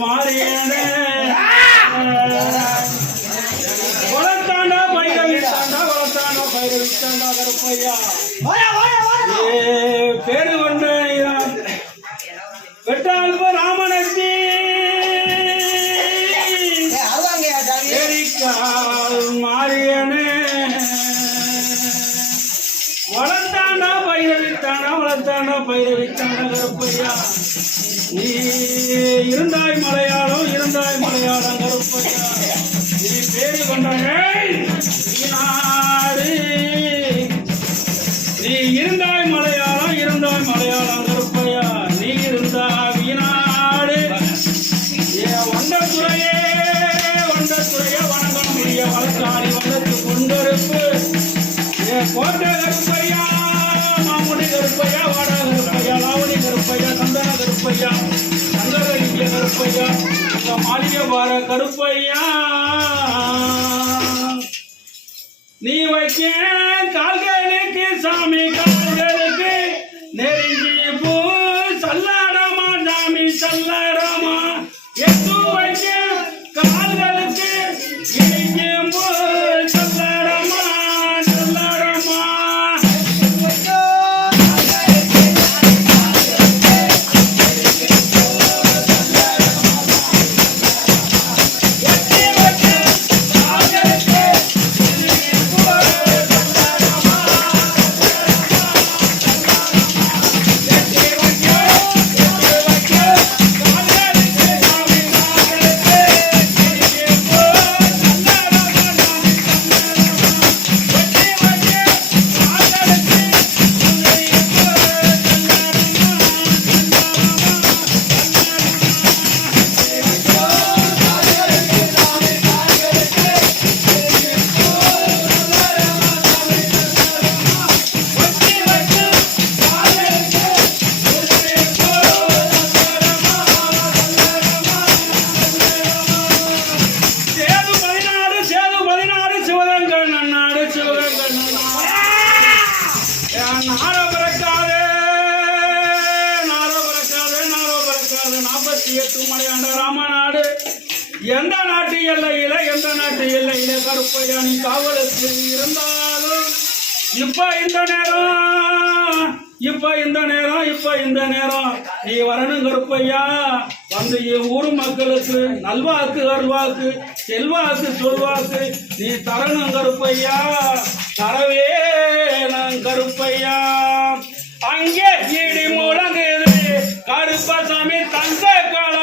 மாறியனே வளர்த்தாண்டா பைரவித்தாண்டா வளர்த்தாண்டா பைரவித்தாண்டா கருப்பையா பேரு கொண்ட வெட்டால் ராமனத்தி மாறியனே வளர்த்தாண்டா பைரவித்தாண்டா வளர்த்தாண்டா பைரவித்தாண்டா கருப்பையா நீ இருந்தாய் மலையாளம் கருப்பையா நீ பேரு கொண்ட நீ இருந்தாய் மலையாளம் கருப்பையா நீ இருந்தா வீணாடு வண்டத்துறையே வணங்க முடிய வளர்த்தாடி வளர்த்து கொண்டிருப்பு கோட்டை கருப்பையா மாமுடி கருப்பையா வாடா கருப்பையா லாவணி கருப்பையா சந்தன கருப்பையா சங்கரலிங்க கருப்பையா உங்க மாளிகை வார கருப்பையா நீ வைக்க கால்களுக்கு சாமி கால்களுக்கு நெருங்கி பூ சல்லாடமா சாமி சல்லாடமா எது வைக்க கால்களுக்கு நெருங்கி பூ சல்லாடமா சல்லாடமா ராமநாடு எந்த நாட்டு எல்லையில கருப்பையா நீ காவலுக்கு இருந்தாலும் இப்ப இந்த நேரம் நீ வரணும் கருப்பையா வந்து ஊர் மக்களுக்கு நல்வாக்கு அருள்வாக்கு செல்வாக்கு சொல்வாக்கு நீ தரணும் கருப்பையா தரவே நான் கருப்பையா அங்கே இடி முழங்குது கருப்பசாமி தங்க கால